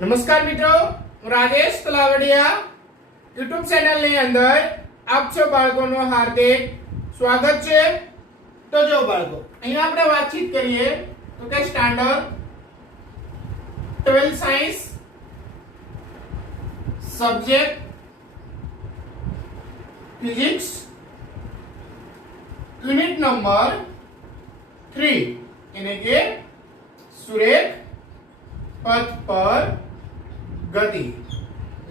નમસ્કાર મિત્રો, હું રાજેશ તલાવડિયા યુટ્યુબ ચેનલની અંદર આપ સૌ બાળકોનું હાર્દિક સ્વાગત છે। તો જો બાળકો, અહીંયા આપણે વાતચીત કરીએ તો કે standard 12 science subject physics unit number 3 એને કે સુરેખ पथ पर गति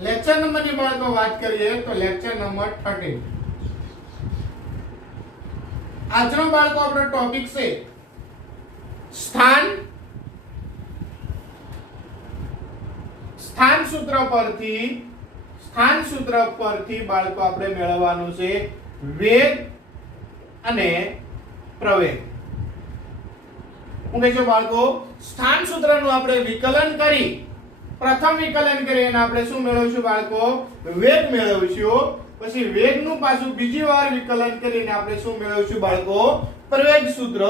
लेक्चर नंबर की बात को बात करिए तो लेक्चर नंबर 13 आज नो बाळको आपणो टॉपिक से स्थान सूत्र परथी बाळको आपणे मेळववानुं छे वेग अने प्रवेग। હું કહેજો બાળકો, સ્થાન સૂત્રનું આપણે વિકલન કરી પ્રથમ વિકલન કરી અને આપણે શું મેળવશું બાળકો? વેગ મેળવશું। પછી વેગનું પાછું બીજી વાર વિકલન કરીને આપણે શું મેળવશું બાળકો? પ્રવેગ સૂત્ર।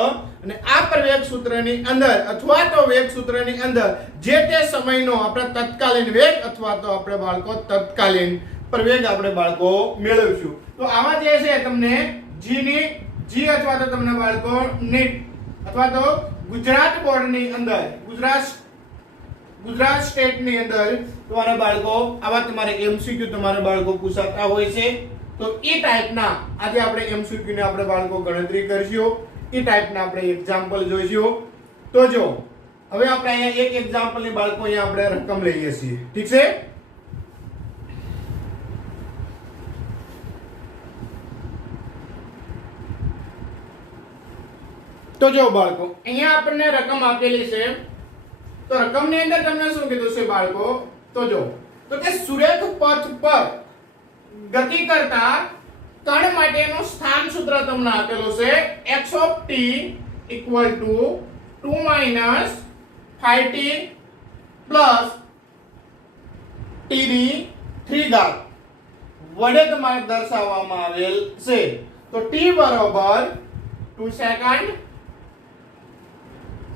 અને આ પ્રવેગ સૂત્રની અંદર અથવા તો વેગ સૂત્રની અંદર જે તે સમયનો આપણે તત્કાલીન વેગ અથવા તો આપણે બાળકો તત્કાલીન પ્રવેગ આપણે બાળકો મેળવશું। તો આમાં જે છે તમને જી અથવા તો તમને બાળકો નીટ અથવા તો गुजरात बोर्ड ની અંદર गुजरात स्टेट ની અંદર તમારા બાળકો આવા તમારે એમસીક્યુ તમારા બાળકો પૂછાતા હોય છે। તો એ ટાઈપના આજે આપણે એમસીક્યુ ને આપણે બાળકો ગણતરી કરશું। એ ટાઈપના આપણે એક્ઝામ્પલ જોઈશું। તો જો હવે આપણે અહીંયા એક એક્ઝામ્પલ ની બાળકો અહીંયા આપણે રકમ લઈએ છીએ, ઠીક છે? तो जो बाळको અહીંયા આપણને રકમ આપેલી છે। તો રકમની અંદર તમને શું કીધું છે બાળકો? તો જો તો કે સુરેખ પથ પર ગતિ કરતા કણ માટેનું સ્થાન સૂત્ર તમને આપેલું છે x of t equal to 2 minus 5t plus t ની 3 ઘાત વડે તમારે દર્શાવવામાં આવેલ છે। તો t બરાબર 2 સેકન્ડ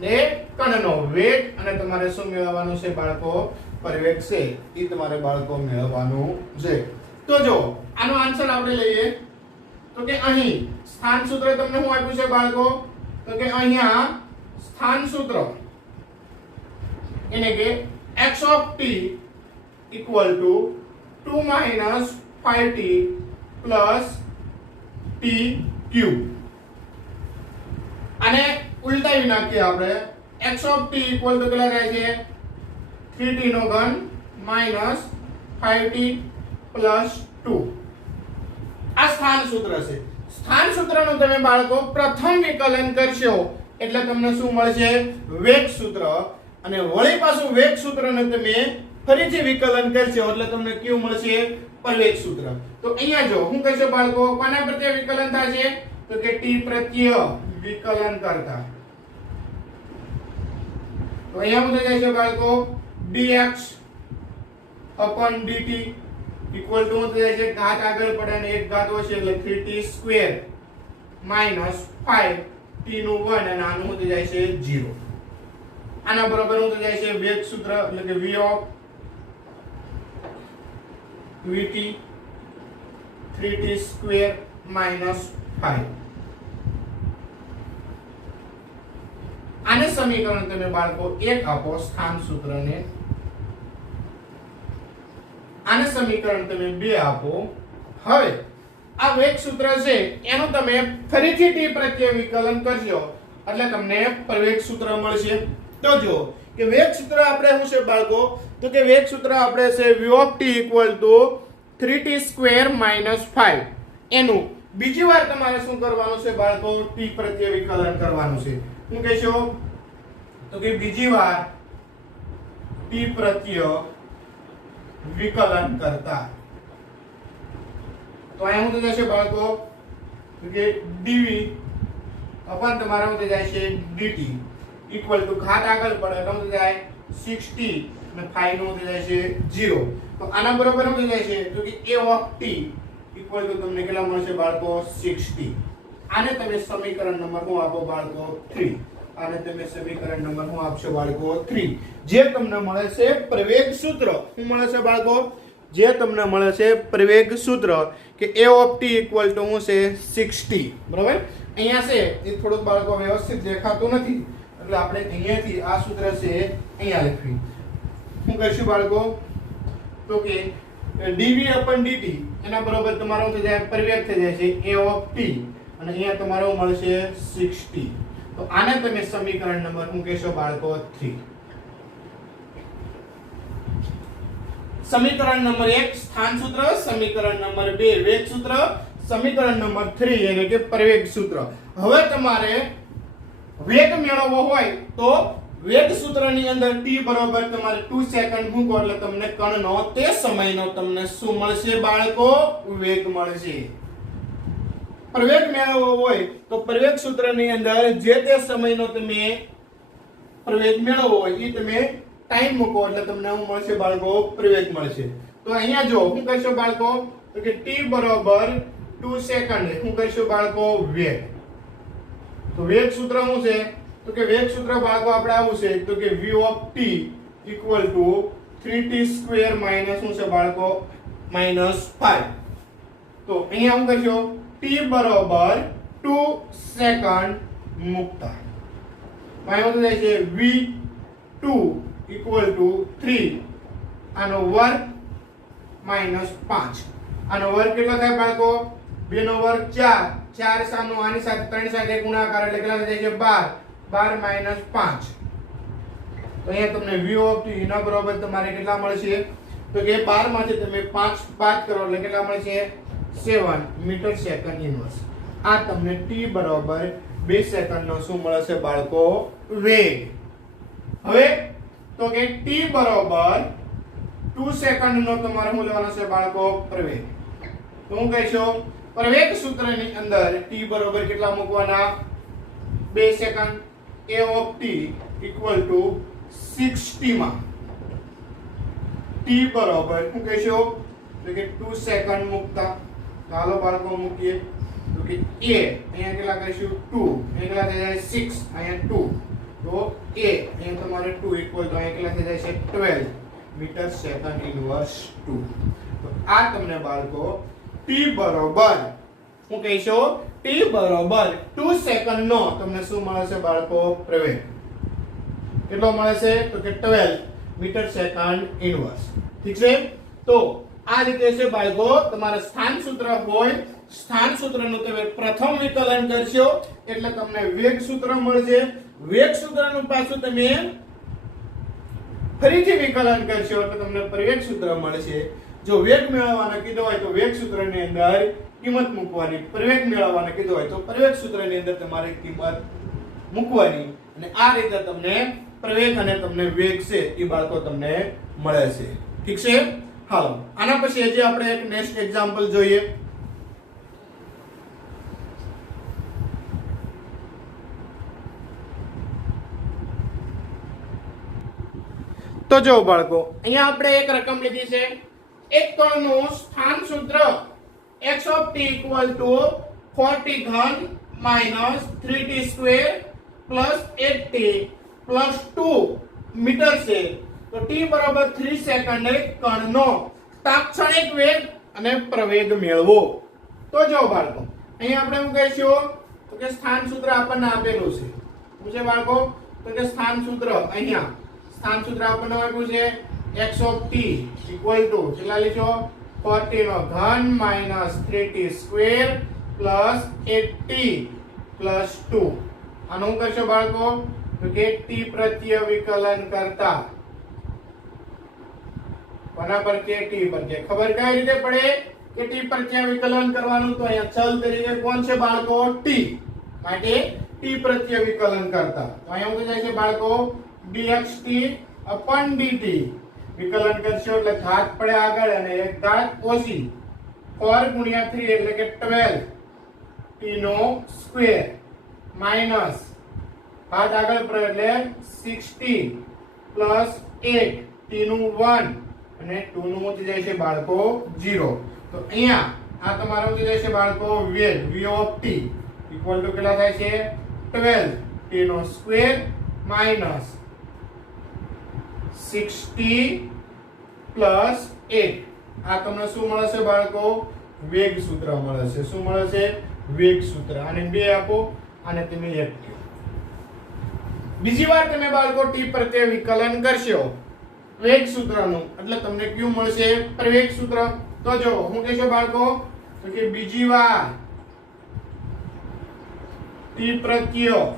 ને કણનો વેગ અને તમારે શું મેળવવાનું છે બાળકો? પરિવેગ છે, એ તમારે બાળકો મેળવવાનું છે। તો જો આનો આન્સર આપણે લઈએ તો કે અહીં સ્થાન સૂત્ર તમને શું આપ્યું છે બાળકો? તો કે અહીંયા સ્થાન સૂત્ર એને કે x of t equal to 2 minus 5t plus t cube। અને ઉલટાવી નાખીએ આપણે x of t equal to કેટલા થાય છે? 3t નો ઘન minus 5t plus 2। આ સ્થાન સૂત્ર છે। સ્થાન સૂત્રનું તમે બાળકો પ્રથમ વિકલન કરશો એટલે તમને શું મળશે? વેગ સૂત્ર। અને વળી પાછું વેગ સૂત્રને તમે ફરીથી વિકલન કરશો એટલે તમને કેવું મળશે? પ્રવેગ સૂત્ર। તો અહીંયા જો હું કહેશો બાળકો કોના પ્રત્યે વિકલન થશે? તો કે t પ્રત્યય વિકલન કરતા તો અહીંયા શું થઈ જશે બાળકો? dx upon dt equal to શું થઈ જશે? ઘાત આગળ પડે અને એક ઘાત હશે એટલે 3t સ્ક્વેર minus 5t નું 1 અને આનું શું થઈ જશે? 0। આના બરાબર શું થઈ જશે? વેગ સૂત્ર એટલે કે v of vt 3t square minus 5। આને સમીકરણ તમે બાળકો 1 આપો સ્થાન સૂત્રને, આને સમીકરણ તમે 2 આપો। હવે આ વેગ સૂત્ર છે એનું તમે ફરીથી t પ્રત્યય વિકલન કરશો એટલે તમને પ્રવેગ સૂત્ર મળશે। તો જો કે વેગ સૂત્ર આપણે શું છે બાળકો? તો કે વેગ સૂત્ર આપણે છે v of t equal to 3t square minus 5। એનું બીજી વાર તમારે શું કરવાનું છે બાળકો? t પ્રત્યય વિકલન કરવાનું છે। હું કહેશો તો કે બીજી વાર t પ્રત્યય વિકલન કરતા તો અહીંયા શું થઈ જશે બાળકો? તો કે dv અપન તમારા શું થઈ જશે? dt ઇક્વલ ટુ ઘાત આગળ પડે એટલે શું થઈ જાય? 6t અને 5 નું થઈ જશે 0। તો આના બરાબર શું થઈ જશે? તો કે a of t equal to તમને કેટલા મળશે બાળકો? 6t। આને તમે સમીકરણ નંબર શું આપો બાળકો? 3। આને તમે સમીકરણ નંબર હું આપશો બાળકો 3. જે તમને મળે છે પ્રવેગ સૂત્ર. શું મળે છે બાળકો? જે તમને મળે છે પ્રવેગ સૂત્ર કે a of t equal to શું છે 60. બરાબર? અહીંયા છે એ થોડુંક બાળકો વ્યવસ્થિત દેખાતું નથી એટલે આપણે અહીંયાથી આ સૂત્ર છે અહીંયા લખવી. શું કરશું બાળકો? તો કે dv/dt એના બરોબર તમારો થઈ જાય પ્રવેગ થઈ જાય છે a of t અને અહીંયા તમારો મળશે 60. તો આને તમે સમીકરણ નંબર શું કહેશો બાળકો 3. સમીકરણ નંબર 1 સ્થાન સૂત્ર, સમીકરણ નંબર 2 વેગ સૂત્ર, સમીકરણ નંબર 3 એટલે કે પ્રવેગ સૂત્ર. હવે તમારે વેગ મેળવવો હોય તો વેગ સૂત્રની અંદર t બરાબર તમારે 2 સેકન્ડ મૂકો એટલે તમને કણનો તે સમયનો તમને શું મળશે બાળકો? વેગ મળશે. પ્રવેગ મેળવવો હોય તો પ્રવેગ સૂત્રની અંદર જે તે સમયનો તમે પ્રવેગ મેળવવો હોય એ તમે ટાઈમ મૂકો એટલે તમને શું મળશે બાળકો? પ્રવેગ મળશે. તો અહીંયા જો શું કરશો બાળકો? તો કે t બરાબર 2 સેકન્ડ શું કરશો બાળકો? વેગ. તો વેગ સૂત્ર શું છે? તો કે વેગ સૂત્ર બાળકો આપણે આવું છે તો કે v of t equal to 3t square minus શું છે બાળકો? -5. તો અહીંયા શું કરશો? t બરાબર 2 સેકન્ડ મૂકતા માઈનસ થઈ જાય છે v2 equal to 3 આનો વર્ગ -5. આનો વર્ગ કેટલો થાય બાળકો? 2 નો વર્ગ 4, 4 સાનો આની સાથે 3 સાથે ગુણાકાર એટલે કેટલા થઈ જાય છે? 12 5. તો અહીંયા તમને v of t ના બરાબર તમારે કેટલા મળશે? તો કે 12 માંથી તમે 5 બાદ કરો એટલે કેટલા મળશે? 7 મીટર સેકન્ડ ઇન્વર્સ. આ તમને t બરાબર 2 સેકન્ડનો શું મળે છે બાળકો? વેગ. હવે તો કે t બરાબર 2 સેકન્ડનો તમારે શું લેવાનો છે બાળકો? પ્રવેગ. તો હું કહીશો પ્રવેગ સૂત્રની અંદર t બરાબર કેટલા મૂકવાના? 2 second. a of t equal to 60 માં t બરાબર શું કહીશો? તો કે 2 સેકન્ડ મૂકતા ચાલો બાળકો મૂકીએ તો કે a અહીંયા કેટલા કરીશું? 2. અહીંયા કેટલા થઈ જાય? 6. અહીંયા 2. તો a અહીંયા તમારે 2 ઇક્વલ તો અહીંયા કેટલા થઈ જાય છે? 12 મીટર સેકન્ડ ઇન્વર્સ 2. તો આ તમને બાળકો t બરાબર શું કહીશો? t બરાબર 2 સેકન્ડ નો તમને શું મળે છે બાળકો? પ્રવેગ. કેટલો મળે છે? તો કે 12 મીટર સેકન્ડ ઇન્વર્સ. ઠીક છે? તો આ રીતે છે બાળકો તમારે સ્થાન સૂત્ર હોય સ્થાન સૂત્રનું તમે પ્રથમ વિકલન કરશો એટલે તમને વેગ સૂત્ર મળશે. વેગ સૂત્રનું પાછું તમે ફરીથી વિકલન કરશો એટલે તમને પ્રવેગ સૂત્ર મળશે. જો વેગ મેળવવાનો કીધો હોય તો વેગ સૂત્રની અંદર કિંમત મૂકવાની, પ્રવેગ મેળવવાનો કીધો હોય તો પ્રવેગ સૂત્રની અંદર તમારે કિંમત મૂકવાની અને આ રીતે તમને પ્રવેગ અને તમને વેગ છે એ બાળકો તમને મળે છે. ઠીક છે? હાલો આના પછી હજી આપણે એક નેક્સ્ટ એક્ઝામ્પલ જોઈએ. તો જો બાળકો અહીંયા આપણે એક રકમ લીધી છે. એક કણનું સ્થાન સૂત્ર x of t equal to 4t ઘન minus 3t square plus 8t plus 2 metre છે. તો t બરાબર 3 સેકન્ડે કણનો તાત્ક્ષણિક વેગ અને પ્રવેગ મેળવો. તો જો બાળકો અહીંયા આપણે શું કહીશું? તો કે સ્થાન સૂત્ર આપણને આપેલું છે. શું છે બાળકો? તો કે સ્થાન સૂત્ર અહીંયા સ્થાન સૂત્ર આપણને આપ્યું છે x of t equal to કેટલા લીધો? 4t નો ઘન minus 3t square plus 8t plus 2. આનું શું કરશો બાળકો? તો કે t પ્રત્યય વિકલન કરતા કોના પ્રત્યય? t પ્રત્યય. ખબર કઈ રીતે પડે કે t પ્રત્યય વિકલન કરવાનું? તો અહીંયા ચલ તરીકે કોણ છે બાળકો? t. માટે t પ્રત્યય વિકલન કરતા તો અહીંયા શું થાય છે બાળકો? dxt upon dt. વિકલન કરશો એટલે ઘાત પડે આગળ અને એક ઘાત ઓછી 4 ગુણ્યા 3 એટલે કે 12 t નો સ્ક્વેર માઈનસ ઘાત આગળ પડે એટલે 16 પ્લસ 8 t નું 1 અને 2 નું થઈ જાય છે બાળકો 0. તો અહીંયા આ તમારો થઈ જાય છે બાળકો વેગ v of t equal to કેટલા થાય છે? 12 t નો સ્ક્વેર માઈનસ 60 પ્લસ 8 આ તમને શું મળે છે બાળકો વેગ સૂત્ર મળે છે શું મળે છે વેગ સૂત્ર અને 2 આપો અને તમે 1 કહો બીજી વાર તમે બાળકો t પ્રત્યે વિકલન કરશો વેગ સૂત્રનું એટલે તમને ક્યુ મળશે પ્રવેગ સૂત્ર તો જો હું કહેશો બાળકો તો કે બીજી વાર t પ્રત્યય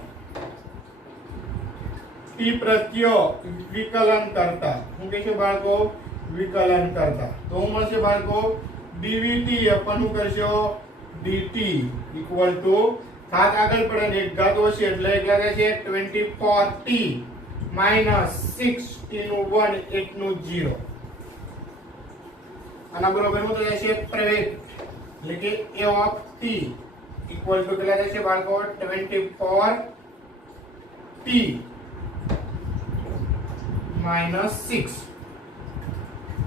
વિકલન કરતા હું કહેશો બાળકો વિકલન કરતા તો હું મળશે બાળકો dvt अपन હું કરશો dt ઇક્વલ ટુ ઘાત આગળ પડે ને એક ઘાત ઓછી એટલે એક લાગે છે 24t માઈનસ 6 t નું 1 8 નું 0 આના બરોબર શું થઈ જશે પ્રવેગ એટલે કે a of t equal to કેટલા થશે બાળકો 24t માઈનસ 6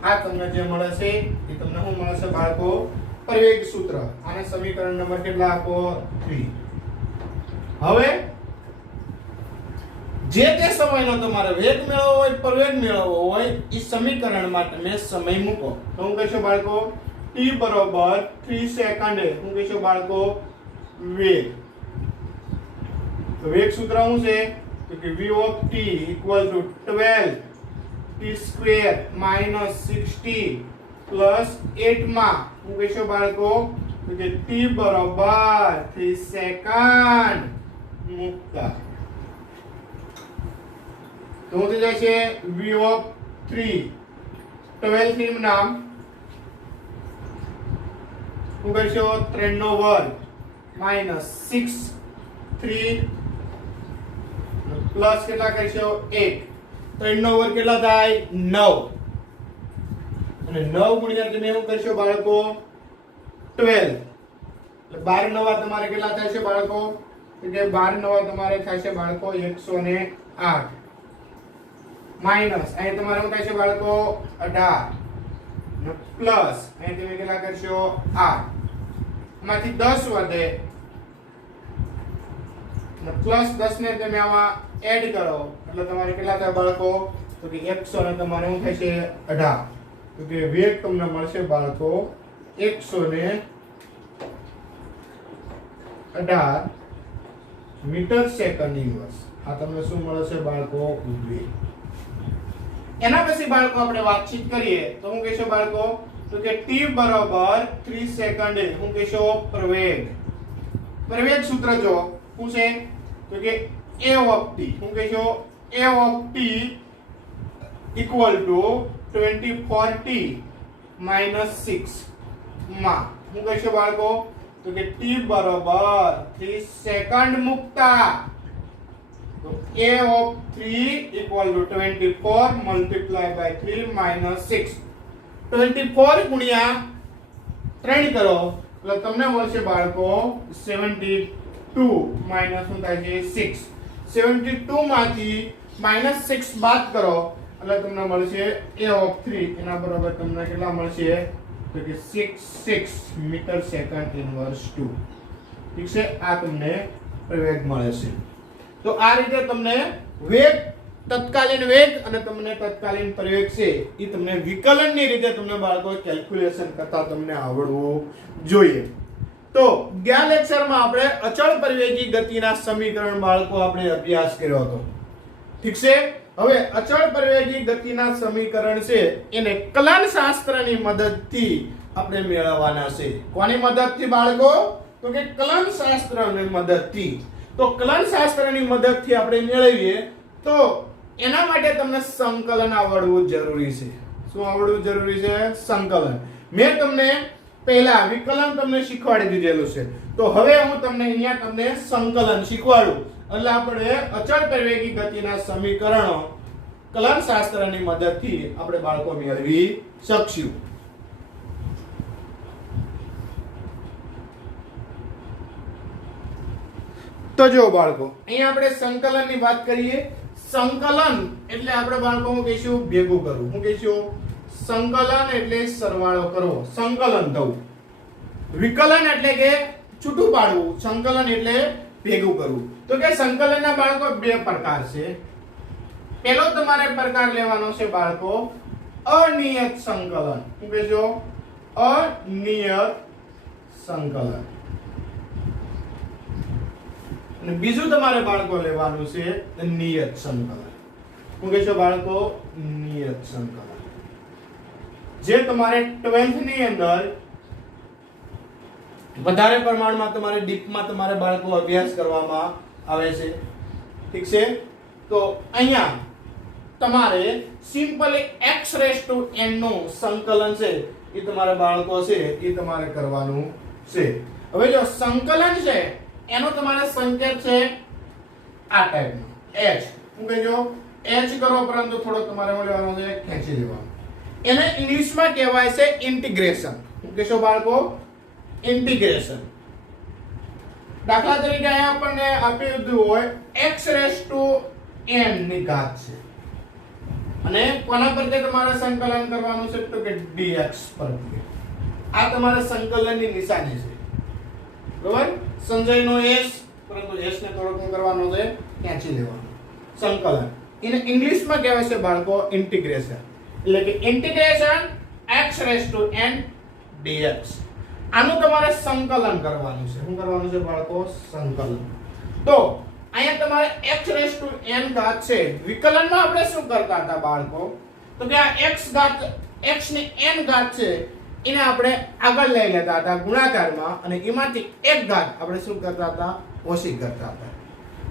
આ તમને જે મળે છે એ તમને શું મળે છે બાળકો પ્રવેગ સૂત્ર આને સમીકરણ નંબર કેટલા આપો 3 હવે જે તે સમયનો તમારે વેગ મેળવવો હોય પ્રવેગ મેળવવો હોય એ સમીકરણમાં તમે સમય મૂકો તો હું કહેશો બાળકો t બરોબર 3 સેકન્ડે હું કહેશો બાળકો વેગ તો વેગ સૂત્ર શું છે તો કે v of t equal to 12 t square minus 60 plus 8 માં હું કહેશો બાળકો તો કે t બરોબર 3 સેકન્ડ મુકતા તો શું થઈ જશે v of 3 12 થી નામ હું કહેશો 3 નો વર્ગ minus 6 3 પ્લસ કેટલા કરશો 8 3 નો વર્ગ કેટલા થાય 9 અને 9 ગુણ્યા તમે શું કરશો બાળકો 12 એટલે 12 નવા તમારે કેટલા થશે બાળકો તો કે 12 નવા તમારે થશે બાળકો 108 માઈનસ અહીં તમારે શું થશે બાળકો 18 પ્લસ અહીં તમે કેટલા કરશો 8 માંથી 10 વધે પ્લસ 10 ને તમે આમાં એડ કરો એટલે તમારે કેટલા થાય બાળકો તો કે 100 ને તમારે શું થશે 18 તો કે વેગ તમને મળશે બાળકો 118 મીટર સેકન્ડ ઇન્વર્સ આ તમને શું મળે છે બાળકો વેગ એના પછી બાળકો આપણે વાતચીત કરીએ તો હું કહેશો બાળકો તો કે t બરાબર 3 સેકન્ડે હું કહેશો પ્રવેગ સૂત્ર જો શું છે તો કે a of t હું કહેશો a of t equal to 24t minus 6 માં હું કહેશો બાળકો તો કે t બરાબર 3 સેકન્ડ મુકતા તો a of 3 equal to 24 multiplied by 3 minus 6 24 ગુણ્યા 3 કરો એટલે તમને મળશે બાળકો 72 માઈનસ શું થાય છે 6 72 માંથી -6 બાદ કરો એટલે તમને મળશે a of 3 એના બરાબર તમને કેટલા મળશે તો કે 66 મીટર સેકન્ડ ઇન્વર્સ 2 ઠીક છે આ તમને પ્રવેગ મળે છે તો આ રીતે તમને વેગ તત્કાલીન વેગ અને તમને તત્કાલીન પ્રવેગ છે એ તમને વિકલનની રીતે તમને બાળકો કેલ્ક્યુલેશન કરતા તમને આવડવું જોઈએ તો ગયા લેક્ચરમાં આપણે અચળ પરિવેગી ગતિના સમીકરણ બાળકો આપણે અભ્યાસ કર્યો હતો ઠીક છે હવે અચળ પરિવેગી ગતિના સમીકરણ છે એને કલન શાસ્ત્રની મદદથી આપણે મેળવવાના છે કોની મદદથી બાળકો તો કે કલન શાસ્ત્રની મદદથી તો કલન શાસ્ત્રની મદદથી આપણે મેળવીએ તો એના માટે તમને સંકલન આવડવું જરૂરી છે શું આવડવું જરૂરી છે સંકલન મેં તમને પહેલા વિકલન તમને શીખવાડી દીધેલું છે તો હવે હું તમને અહીંયા તમને સંકલન શીખવાડું એટલે આપણે અચળ પરિવેગી ગતિના સમીકરણો કલન શાસ્ત્રની મદદથી આપણે બાળકો મેળવી શકશું તો જો બાળકો અહીંયા આપણે સંકલનની વાત કરીએ સંકલન એટલે આપણે બાળકો હું કહીશું ભેગું કરવું હું કહીશું સંકલન એટલે સરવાળો કરવો સંકલન થવું વિકલન એટલે કે છૂટું પાડવું સંકલન એટલે ભેગું કરવું. તો કે સંકલનના બાળકો બે પ્રકાર છે. પહેલો તમારે પ્રકાર લેવાનો છે બાળકો અનિયત સંકલન. શું કહેજો? અનિયત સંકલન. અને બીજું તમારે બાળકો લેવાનું છે નિયત સંકલન. શું કહેશો બાળકો? નિયત સંકલન. જે તમારે 12th ની અંદર વધારે પ્રમાણમાં તમારે ડીપમાં તમારે બાળકો અભ્યાસ કરવામાં આવે છે. ઠીક છે? તો અહીંયા તમારે સિમ્પલી x⁻n નું સંકલન છે એ તમારે બાળકો છે એ તમારે કરવાનું છે. હવે જો સંકલન છે એનો તમારે સંકેત છે આ ટાઈપનો h. હું કહેજો h કરો, પરંતુ થોડો તમારે શું લેવાનો છે? ખેંચી લેવાનો. એને ઇંગ્લિશમાં કહેવાય છે ઇન્ટિગ્રેશન. શું કહેશો બાળકો? ઇન્ટિગ્રેશન. દાખલા તરીકે અહીંયા આપણને આપી દીધું હોય x⁻n ની ઘાત છે અને કોના પર તમારે સંકલન કરવાનું છે? તો કે dx પર. આ તમારે સંકલનની નિશાની છે. બરાબર? સંજયનો s, પરંતુ s ને થોડોક કરવાનો છે, ખેંચી લેવાનો. સંકલન એને ઇંગ્લિશમાં કહેવાય છે બાળકો ઇન્ટિગ્રેશન. એટલે કે ઇન્ટિગ્રેશન x⁻n dx. આનું તમારે સંકલન કરવાનું છે. શું કરવાનું છે બાળકો? સંકલન. તો અહીંયા તમારે x⁻n ઘાત છે. વિકલનમાં આપણે શું કરતા હતા બાળકો? તો કે આ x ની n ઘાત છે એને આપણે આગળ લઈ લેતા હતા ગુણાકારમાં અને એમાંથી એક ઘાત આપણે શું કરતા હતા? ઓછી કરતા હતા.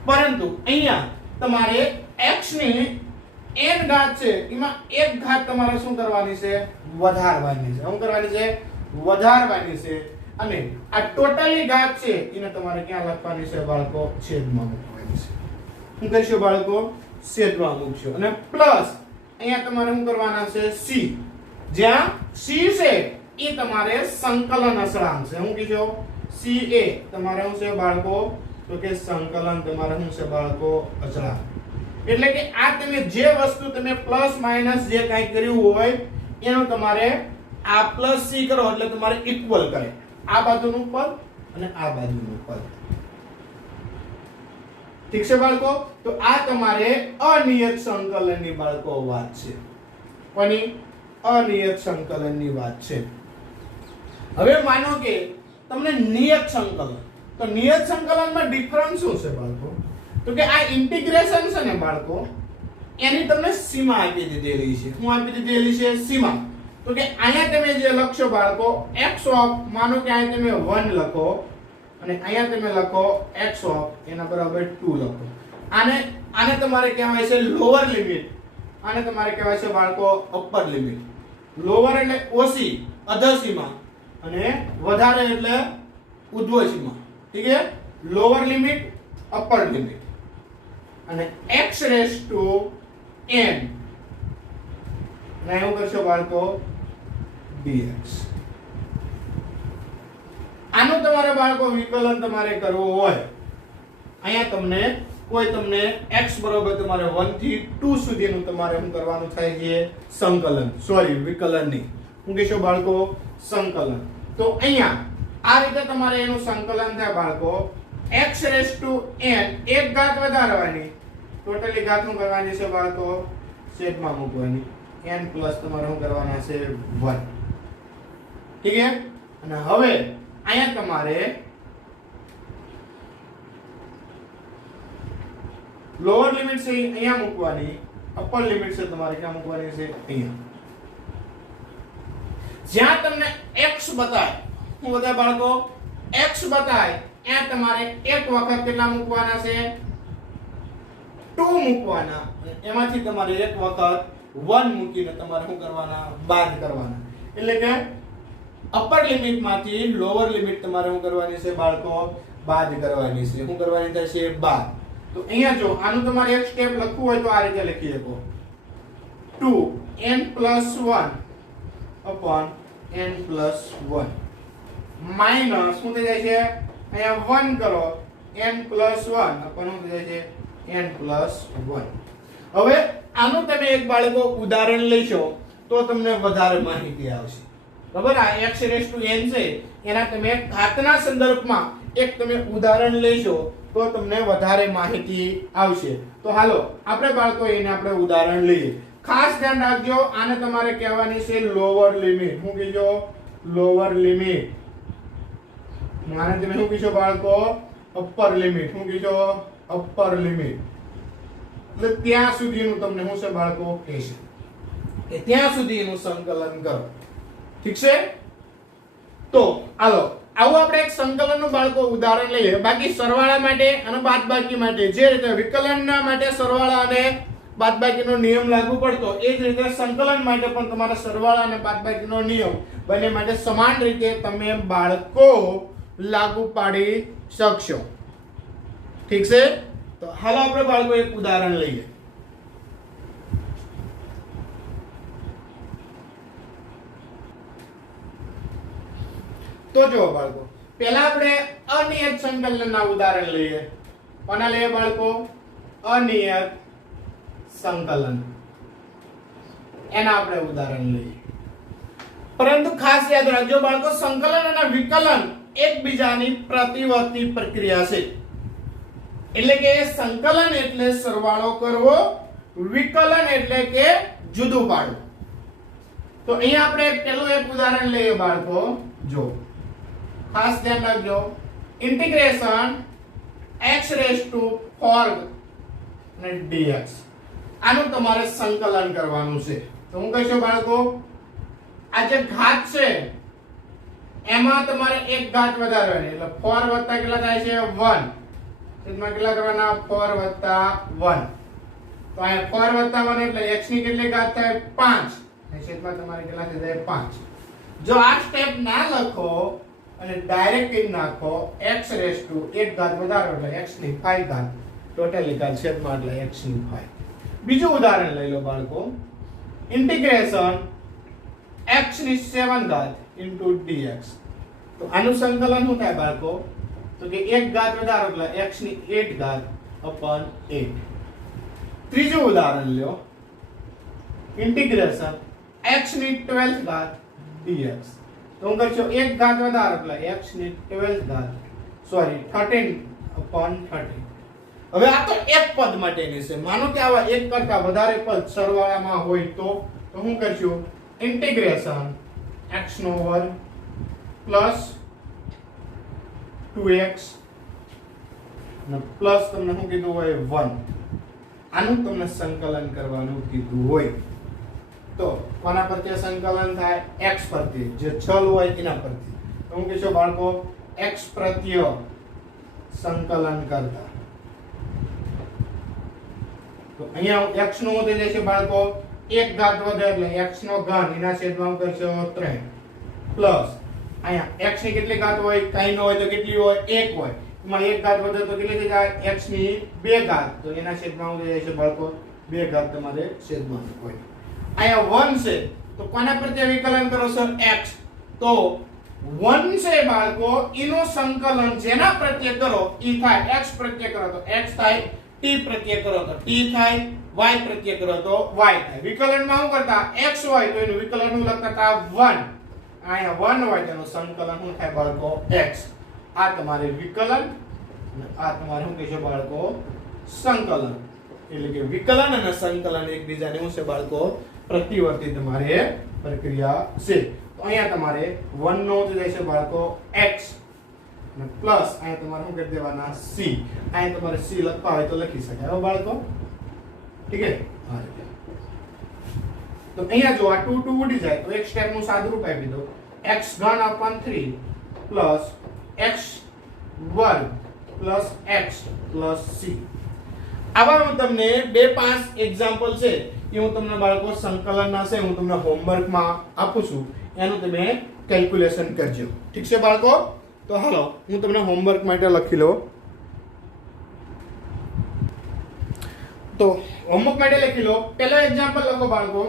પરંતુ અહીંયા તમારે x ની n ઘાત છે એમાં એક ઘાત તમારે શું કરવાની છે? વધારવાની છે. શું કરવાની છે? વધારવાની છે. અને આ ટોટલી ઘાત છે એને તમારે ક્યાં લખવાની છે બાળકો? છેદમાં મૂકવાની છે. શું કહીશું બાળકો? છેદમાં મૂકશો. અને પ્લસ અહીંયા તમારે શું કરવાના છે? c. જ્યાં c છે એ તમારે સંકલન અચળાંક છે. શું કીધો? c એ તમારે શું છે બાળકો? તો કે સંકલન તમારે શું છે બાળકો? અચળાંક. એટલે કે આ તમે જે વસ્તુ તમે પ્લસ માઈનસ જે કાંઈ કર્યું હોય એનો તમારે આ પ્લસ c કરો એટલે તમારે ઇક્વલ કરે આ બાજુનું પદ અને આ બાજુનું પદ. ઠીક છે બાળકો? તો આ તમારે અનિયત સંકલનની બાળકો વાત છે. કોની? અનિયત સંકલનની વાત છે. હવે માનો કે તમને નિયત સંકલન. તો નિયત સંકલનમાં ડિફરન્સ શું છે બાળકો? તો કે આ ઇન્ટિગ્રેશન છે ને બાળકો એની તમને સીમા આપી દીધેલી છે. શું આપી દીધેલી છે? સીમા. તો કે અહીંયા તમે જે લખશો બાળકો x ઓફ, માનો કે અહીંયા તમે 1 લખો અને અહીંયા તમે લખો x ઓફ એના બરાબર 2 લખો. આને તમારે કહેવાય છે લોઅર લિમિટ, આને તમારે કહેવાય છે બાળકો અપર લિમિટ. લોઅર એટલે ઓછી અધર સીમા અને વધારે એટલે ઉધ્વ સીમા. ઠીક છે? Lower limit, upper limit. અને x⁻n ને એવું કરશો બાળકો dx. આનું તમારે બાળકો વિકલન તમારે કરવું હોય અહીંયા તમને x બરોબર તમારે 1 થી 2 સુધીનું તમારે શું કરવાનું થાય છે? સંકલન. સોરી, વિકલન નહીં. શું કહેશો બાળકો? સંકલન. તો અહીંયા આ રીતે તમારે એનું સંકલન થાય બાળકો x⁻n એક ઘાત વધારવાની, ટોટલી ઘાત શું કરવાની છે બાળકો? છેદમાં મૂકવાની. n પ્લસ તમારે શું કરવાના છે? 1. ઠીક છે? અને હવે અહીંયા તમારે લોઅર લિમિટ છે અહીંયા મૂકવાની, અપર લિમિટ છે તમારે ક્યાં મૂકવાની છે? અહીંયા. જ્યાં તમને x બતાય, શું બતાય બાળકો? x બતાય ત્યાં તમારે એક વખત કેટલા મૂકવાના છે? 2 મૂકવાના. એમાંથી તમારે એક વખત 1 મૂકીને તમારે શું કરવાના? બાદ કરવાના. એટલે કે અપર લિમિટ માંથી લોઅર લિમિટ તમારે શું કરવાની છે બાળકો? બાદ કરવાની છે. શું કરવાની થશે? બાદ. તો અહીંયા જો આનું તમારે એક સ્ટેપ લખવું હોય તો આ રીતે લખી શકો 2n + 1 upon n + 1 માઈનસ શું થઈ જાય છે? અહીંયા 1 કરો n + 1 upon શું થઈ જાય છે? n + 1. હવે આનું તમે એક બાળકો ઉદાહરણ લેશો તો તમને વધારે માહિતી આવશે. બરાબર? આ x⁻n છે એના તમે ઘાતના સંદર્ભમાં એક તમે ઉદાહરણ લેશો તો તમને વધારે માહિતી આવશે. તો હાલો આપણે બાળકો એને આપણે ઉદાહરણ લઈએ. ખાસ ધ્યાન રાખજો, આને તમારે કહેવાની છે લોઅર લિમિટ. શું કીજો? Lower limit. માને તમે શું કીધો બાળકો? Upper limit. શું કીધો? Upper limit. એટલે ત્યાં સુધીનું તમને શું છે બાળકો કહેશે કે ત્યાં સુધીનું સંકલન કરો. ઠીક છે? તો હાલો આવું આપણે એક સંકલનનું બાળકો ઉદાહરણ લઈએ. બાકી સરવાળા માટે અને બાદબાકી માટે જે રીતે વિકલનના માટે સરવાળા અને બાદબાકીનો નિયમ લાગુ પડતો એ જ રીતે સંકલન માટે પણ તમારે સરવાળા અને બાદબાકીનો નિયમ બંને માટે સમાન રીતે તમે બાળકો લાગુ પાડી શકશો. ઠીક છે? તો હાલો આપણે બાળકો એક ઉદાહરણ લઈએ. તો જો બાળકો પહેલા આપણે અનિયત સંકલનના ઉદાહરણ લઈએ. કોના લઈએ બાળકો? અનિયત સંકલન. એના આપણે ઉદાહરણ લઈએ. પરંતુ ખાસ યાદ રાખજો બાળકો, સંકલન અને વિકલન એકબીજાની પ્રતિવર્તી પ્રક્રિયા છે. એટલે કે સંકલન એટલે સરવાળો કરવો, વિકલન એટલે કે જુદું પાડવું. તો અહીંયા આપણે પહેલું એક ઉદાહરણ લઈએ બાળકો. જો ખાસ ધ્યાન રાખજો, ઇન્ટિગ્રેશન x⁴ અને dx આનું તમારે સંકલન કરવાનું છે. તો હું કહીશું બાળકો, આ જે ઘાત છે એમાં તમારે એક ઘાત વધારવાની, એટલે 4 વત્તા કેટલા થાય છે? 1. છેદમાં કેટલા કરવાના? 4 વત્તા 1. તો અહીંયા 4 વત્તા 1 એટલે x ની કેટલી ઘાત થાય? 5. અને છેદમાં તમારે કેટલા થાય? 5. જો આ સ્ટેપ ના લખો અને ડાયરેક્ટ કરી નાખો, x⁴ એક ઘાત વધારો એટલે x ની 5 ઘાત, ટોટલી ઘાત છેદમાં એટલે x ની 5. બીજું ઉદાહરણ લઈ લો બાળકો, ઇન્ટિગ્રેશન x ની 7 ઘાત dx. તો આનું સંકલન શું થાય બાળકો? તો કે એક ઘાત વધારો એટલે x ની 8 ઘાત upon 8. ત્રીજું ઉદાહરણ લ્યો, ઇન્ટિગ્રેશન x ની 12 ઘાત dx. તો હું કરશો એક ઘાત વધારો એટલે x ની 12 ઘાત 13 upon 13. હવે આ તો એક પદ માટેની છે. માનો કે આવા એક કરતા વધારે પદ સરવાળામાં હોય તો હું કરશું ઇન્ટિગ્રેશન x² પ્લસ 2x અને પ્લસ તમને શું કીધું હોય? 1. આનું તમને સંકલન કરવાનું કીધું હોય તો કોના પરથી સંકલન થાય? x પરથી. જે ચલ હોય એના પરથી. તો હું કહીશું બાળકો x પ્રત્યય સંકલન કરતા. તો અહીંયા x નું થઈ જશે બાળકો એક ઘાત વધે એટલે x નો ઘન એના છેદમાં કરશો 3 પ્લસ અહીંયા x ની કેટલી ઘાત હોય? કઈ ન હોય તો કેટલી હોય? 1 હોય. એમાં એક ઘાત વધે તો કેટલી થઈ જાય? x ની 2 ઘાત. તો એના છેદમાં થઈ જશે બાળકો 2 ઘાત તમારે છેદમાં હોય. અહીંયા 1 છે તો કોના પ્રત્યે વિકલન કરો સર? x. તો 1 છે બાળકો એનું સંકલન જેના પ્રત્યે કરો ઈ થાય. x પ્રત્યે કરો તો x થાય, t પ્રત્યે કરો તો t થાય, y પ્રત્યે કરો તો y થાય. વિકલનમાં શું કરતા? x હોય તો એનું વિકલન શું લખતા? 1. અહીંયા 1 હોય તેનું સંકલન શું થાય બાળકો? x. આ તમારે વિકલન અને આ તમારે શું કહેશો બાળકો? સંકલન. એટલે કે વિકલન અને સંકલન એકબીજાને શું છે બાળકો? પ્રતિવર્તી તમારે પ્રક્રિયા છે. તો અહીંયા તમારે 1 નો થઈ જશે બાળકો x અને પ્લસ અહીંયા તમારે શું કરી દેવાના? c. અહીંયા તમારે c લખવા હોય તો લખી શકાય હો બાળકો. ઠીક છે? હા. તો અહીંયા જો આ 2 2 ઉડી જાય તો એક સ્ટેપ નું સાદુરૂપ આપી દો, x³ / 3 plus x² plus x plus c. આવા હું તમને 2-5 એક્ઝામ્પલ છે એ હું તમને બાળકો સંકલનના છે હું તમને હોમવર્કમાં આપું છું, એનું તમે કેલ્ક્યુલેશન કરજો. ઠીક છે બાળકો? તો હાલો હું તમને હોમવર્ક માટે લખી લો. તો હોમવર્ક માટે લખી લો. પહેલો એક્ઝામ્પલ લખો બાળકો.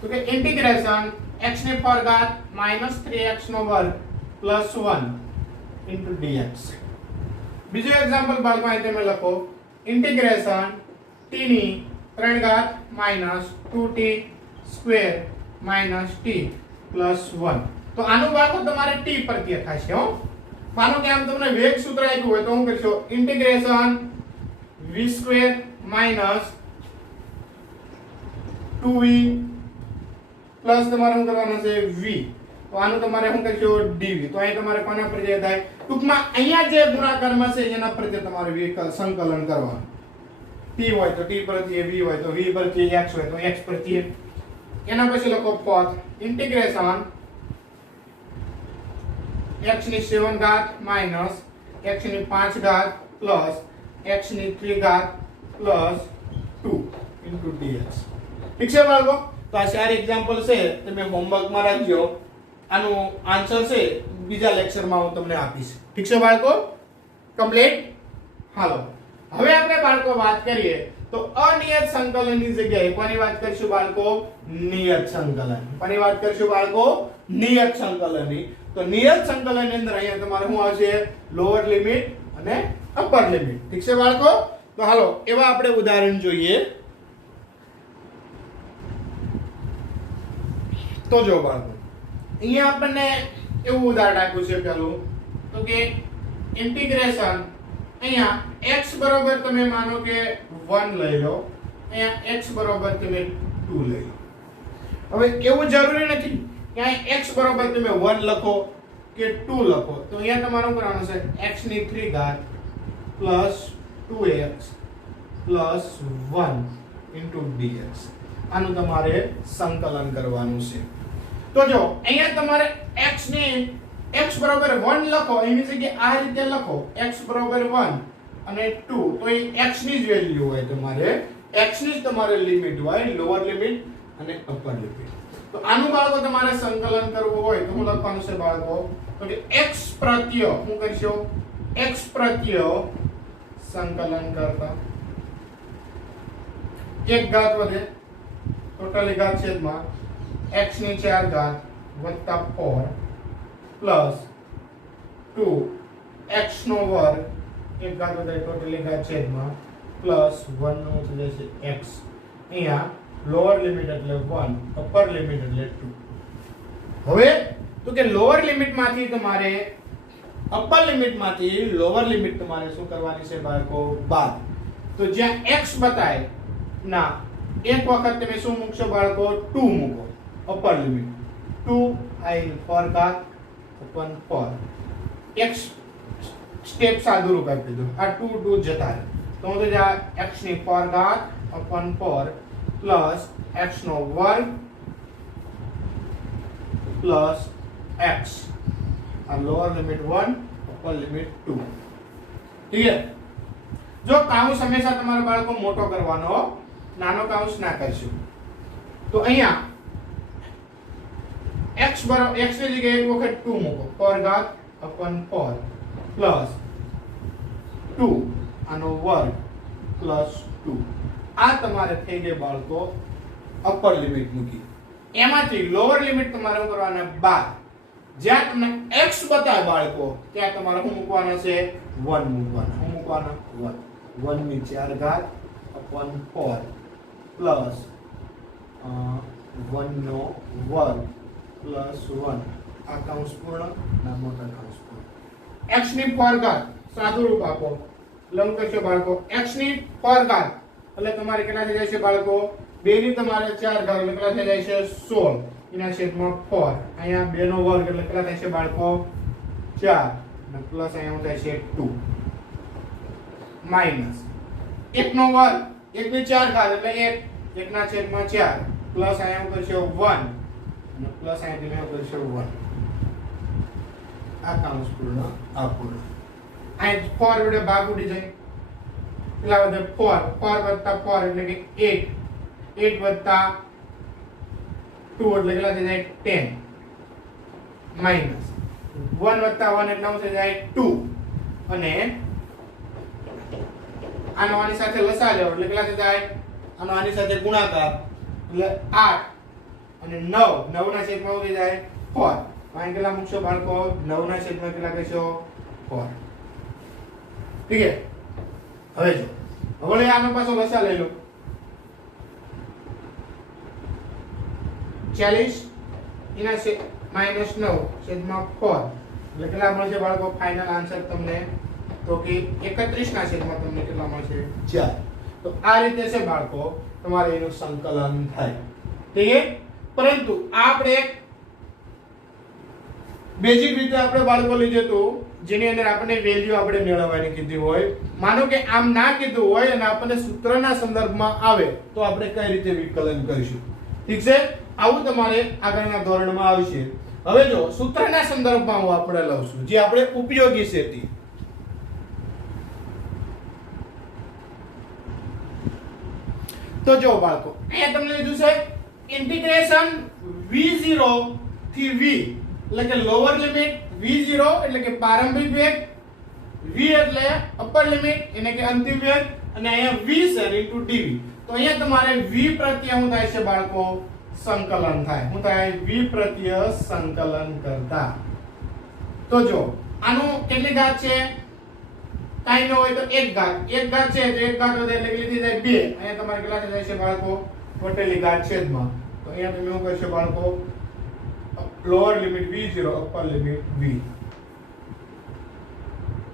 તો કે ઇન્ટિગ્રેશન x⁴ - 3x² + 1 * dx. બીજો એક્ઝામ્પલ બાળકો અહીં તમે લખો integration t⁵ - 2t square minus T plus 1. તો આનું બાળકો તમારે ટી પ્રત્યય થશે હો. માનો કે આમ તમને વેગ સૂત્ર આપ્યું હોય તો હું કરશો integration v square minus 2v plus તમારે શું કરવાનું છે v. તો આનું તમારે શું કરશો dv. તો અહીં તમારે કોના પ્રત્યય થાય ટૂંકમાં અહીંયા જે ગુણાકારમાં છે એના પ્રત્યય તમારે સંકલન કરવાનું. t હોય તો t પ્રત્યય v હોય તો v પ્રત્યય x હોય તો x પ્રત્યય. એના પછી લખો પદ ઇન્ટિગ્રેશન x ની 7 ઘાત માઈનસ x ની 5 ઘાત પ્લસ x ની 3 ઘાત પ્લસ 2 into dx. ઠીક છે બાળકો? તો આ 4 એક્ઝામ્પલ છે તમે હોમવર્ક માં રાખજો. આનો આન્સર છે બીજા લેક્ચરમાં હું તમને આપીશ. ઠીક છે બાળકો? કમ્પ્લીટ. હાલો હવે આપણે બાળકો વાત કરીએ તો અનિયત સંકલનની જગ્યાએ કોની વાત કરીશું બાળકો? નિયત સંકલન. કોની વાત કરીશું બાળકો? નિયત સંકલનની. તો નિયત સંકલનની અંદર અહીંયા તમારે શું આવશે? લોઅર લિમિટ અને અપર લિમિટ. ઠીક છે બાળકો? તો હાલો એવા આપણે ઉદાહરણ જોઈએ. તો જો બાળકો અહીંયા આપણને એવું ઉદાહરણ આપ્યું છે પેલું તો કે ઇન્ટિગ્રેશન અહીંયા x બરોબર તમે માનો કે 1 લઈ લો, અહીંયા x બરોબર તમે 2 લઈ લો. હવે એવું જરૂરી નથી કે અહીંયા x બરોબર તમે 1 લખો કે 2 લખો. તો અહીંયા તમારે શું કરવાનું છે? x ની 3 ઘાત plus 2x plus 1 into dx. આનું તમારે સંકલન કરવાનું છે. તો જો અહીંયા તમારે x ની x બરાબર 1 લખો, એની જગ્યાએ આ રીતે લખો x બરાબર 1 અને 2. તો એ x ની જ વેલ્યુ હોય તમારે, x ની જ તમારે લિમિટ હોય, લોઅર લિમિટ અને અપર લિમિટ. તો આનું બાળકો તમારે સંકલન કરવું હોય તો હું લખવાનું છે બાળકો તો કે x પ્રત્યય હું કરશો x પ્રત્યય સંકલન કરતા એક ઘાત વધે ટોટલી ઘાત છેદમાં x ની 4 ઘાત વત્તા 4 પ્લસ 2 x નો વર્ગ એક ઘાત વધે ટોટલી ઘાત છેદમાં પ્લસ 1 નો થઈ જશે x. અહીંયા લોઅર લિમિટ એટલે 1, અપર લિમિટ એટલે 2. હવે તો કે લોઅર લિમિટ માંથી તમારે અપર લિમિટ માંથી લોઅર લિમિટ તમારે શું કરવાની છે બાળકો? બાદ. તો જ્યાં x બતાય ના એક વખત તમે શું મૂકશો બાળકો? 2 મૂકો અપર લિમિટ 2 i 4 ઘાત upon 4. x સ્ટેપ સાદું રૂપ આપી દીધું. આ 2 2 જતા રહે તો હું તો જ્યાં x ની 4 ઘાત upon 4 પ્લસ x નો વર્ગ પ્લસ x. આ લોઅર લિમિટ 1 અપર લિમિટ 2. ઠીક છે? જો કાઉન્સ હંમેશા તમારે બાળકો મોટો કરવાનો, નાનો કાઉન્સ ના કરશો. તો અહીંયા x બરાબર x ની જગ્યાએ એક વખત 2 મૂકો 4 ઘાત upon 4 પ્લસ 2 આનો વર્ગ પ્લસ 2. આ તમારે થઈ ગઈ બાળકો અપર લિમિટ મૂકી. એમાંથી લોઅર લિમિટ તમારે શું કરવાના? બાદ. જ્યાં તમને x બતાવે બાળકો ત્યાં તમારે શું મૂકવાના છે? 1 મૂકવાના. શું મૂકવાના? 1. 1 ની 4 ઘાત upon 4 પ્લસ 1 નો વર્ગ પ્લસ 1. આ કૌંસ પૂર્ણ ના મોટા કૌંસ પૂર્ણ. x ની 4 ઘાત સાદું રૂપ આપો, લંબ કરશો બાળકો x ની 4 ઘાત એટલે તમારે કેટલા થઈ જાય છે બાળકો? 2 ની તમારે 4 ઘાત એટલે કેટલા થઈ જાય છે? 16 એના છેદમાં 4. અહીંયા 2 નો વર્ગ એટલે કેટલા થાય છે બાળકો? 4 અને પ્લસ અહીંયા થાય છે 2 માઈનસ 1 નો વર્ગ 1 ની 4 ઘાત એટલે 1 1 ના છેદમાં 4 પ્લસ અહીંયા કરશો 1 અને પ્લસ અહીંયા તમે કરશો 1. આ કૌંસ પૂર્ણ આ પૂર્ણ. અહીં 4 વડે ભાગ ઉડી જાય એટલા વધે 4 4 વત્તા 4 એટલે કે 8 8 વત્તા 2 એટલે કેટલા થઈ જાય? 10 માઈનસ 1 વત્તા 1 એટલે શું થઈ જાય? 2 અને આનો આની સાથે લસા લેવો એટલે કેટલા થઈ જાય? આનો આની સાથે ગુણાકાર એટલે 8 અને 9 9 ના છેદમાં થઈ જાય 4. અહીં કેટલા મૂકશો બાળકો? 9 ના છેદમાં કેટલા કહેશો? 4. ઠીક છે? હવે જો હવે આનો પાછો લસા લઈ લો. 40 એના -9 છેદમાં 4 એટલે કેટલા મળશે બાળકો ફાઇનલ આન્સર તમને તો કે 31 ના છેદમાં તમને કેટલા મળશે 4 તો આ રીતે છે બાળકો તમારે એનું સંકલન થાય ઠીક છે પરંતુ આપણે બેઝિક રીતે આપણે બાળકો લીધું હતું જેની અંદર આપણે વેલ્યુ આપણે મેળવવાની કીધી હોય માનો કે આમ ના કીધું હોય અને આપણને સૂત્રના સંદર્ભમાં આવે તો આપણે કઈ રીતે વિકલન કરીશું ઠીક છે આવું તમારે આગળના ધોરણમાં આવશે હવે જો સૂત્રના સંદર્ભમાં હું આપણે લઉં જે આપણે ઉપયોગી છે તે તો જો બાળકો અહીંયા તમને લીધું છે ઇન્ટિગ્રેશન v0 થી v એટલે કે લોઅર લિમિટ v0 એટલે કે પ્રારંભિક વેગ v એટલે અપર લિમિટ એટલે કે અંતિમ વેગ અને અહીંયા v છે * dv તો અહીંયા તમારે v પ્રત્યય શું થાય છે બાળકો સંકલન થાય શું થાય v પ્રત્યય સંકલન કરતા તો જો આનું કેટલી ઘાત છે કાઈ ન હોય તો એક ઘાત છે તો એક ઘાત વધે એટલે કેટલી થઈ જાય 2 અહીંયા તમારે કેટલા થઈ જાય છે બાળકો વટેલી ઘાત છેદમાં તો અહીંયા તમે શું કરશો બાળકો lower limit v0 upper limit v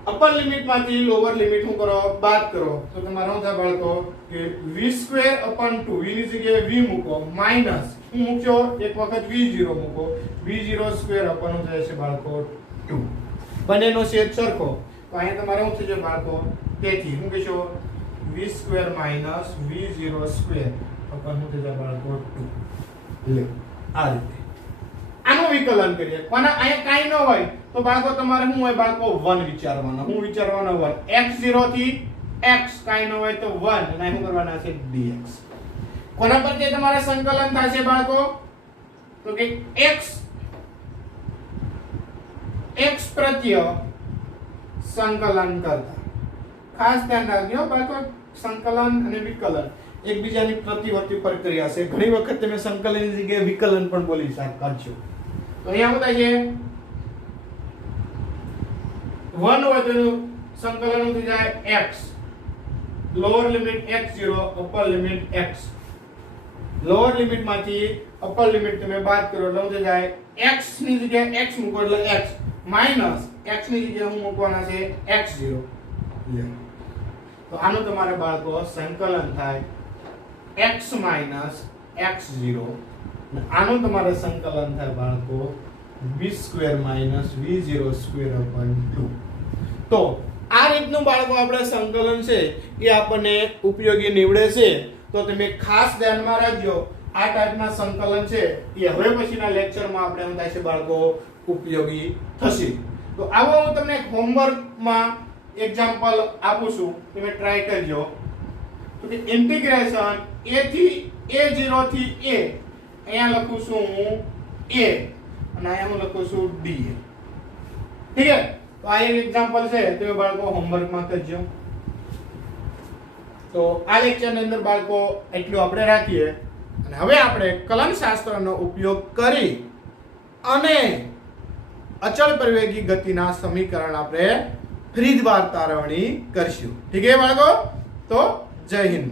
upper limit માંથી લોઅર લિમિટ શું કરો બાદ કરો તો તમારે શું થાય બાળકો કે v2 / 2 v ની જગ્યાએ v મૂકો માઈનસ શું મૂકશો એક વખત v0 મૂકો v0 સ્ક્વેર અપર શું થાય છે બાળકો 2 બંનેનો છેદ સરખો તો અહીંયા તમારે શું થશે બાળકો તેથી શું કહેશો v2 - v0 સ્ક્વેર અપર શું થશે બાળકો 2 લે આ રીતે આનું વિકલન કરીએ કોના અહીંયા કાઈ ન હોય તો બાળકો તમારે શું હોય બાળકો 1 વિચારવાનો હું વિચારવાનો 1 x0 થી x કાઈ ન હોય તો 1 અને શું કરવાના છે dx કોના પર તે તમારે સંકલન થશે બાળકો તો કે x પ્રત્યય સંકલન કરતા ખાસ ધ્યાન રાખજો બાળકો સંકલન અને વિકલન એકબીજાની પ્રતિવર્તી પ્રક્રિયા છે ઘણી વખત તમે સંકલનની જગ્યાએ વિકલન પણ બોલી શકશો તો અહીંયા શું થાય છે 1 હોય તો સંકલન થઈ જાય x lower limit x0 upper limit x lower limit માંથી અપર લિમિટ તમે બાદ કરો એટલે શું થઈ જાય x ની જગ્યાએ x મૂકો એટલે x માઈનસ x ની જગ્યાએ હું મૂકવાના છે x0 તો આનું તમારે બાળકો સંકલન થાય x માઈનસ x0 અને આનું તમારે સંકલન થાય બાળકો v2 માઈનસ v0 સ્ક્વેર અપન 2 તો આ રીતનું બાળકો આપણે સંકલન છે એ આપણને ઉપયોગી નીવડે છે તો તમે ખાસ ધ્યાનમાં રાખજો આ ટાઈપના સંકલન છે એ હવે પછીના લેક્ચરમાં આપણે શું થાય છે બાળકો ઉપયોગી થશે તો આવો હું તમને હોમવર્કમાં એક્ઝામ્પલ આપું છું તમે ટ્રાય કરજો તો કે ઇન્ટિગ્રેશન a થી a0 થી a અહીંયા લખું છું હું a અને અહીંયા હું લખું છું d ઠીક છે તો આ એક એક્ઝામ્પલ છે તમે બાળકો હોમવર્કમાં કરજો તો આ લેક્ચરની અંદર બાળકો એટલું આપણે રાખીએ અને હવે આપણે કલનશાસ્ત્રનો ઉપયોગ કરી અને અચળ પ્રવેગી ગતિના સમીકરણ આપણે ફરીવાર તારવણી કરશું ઠીક છે બાળકો તો જય હિન્દ।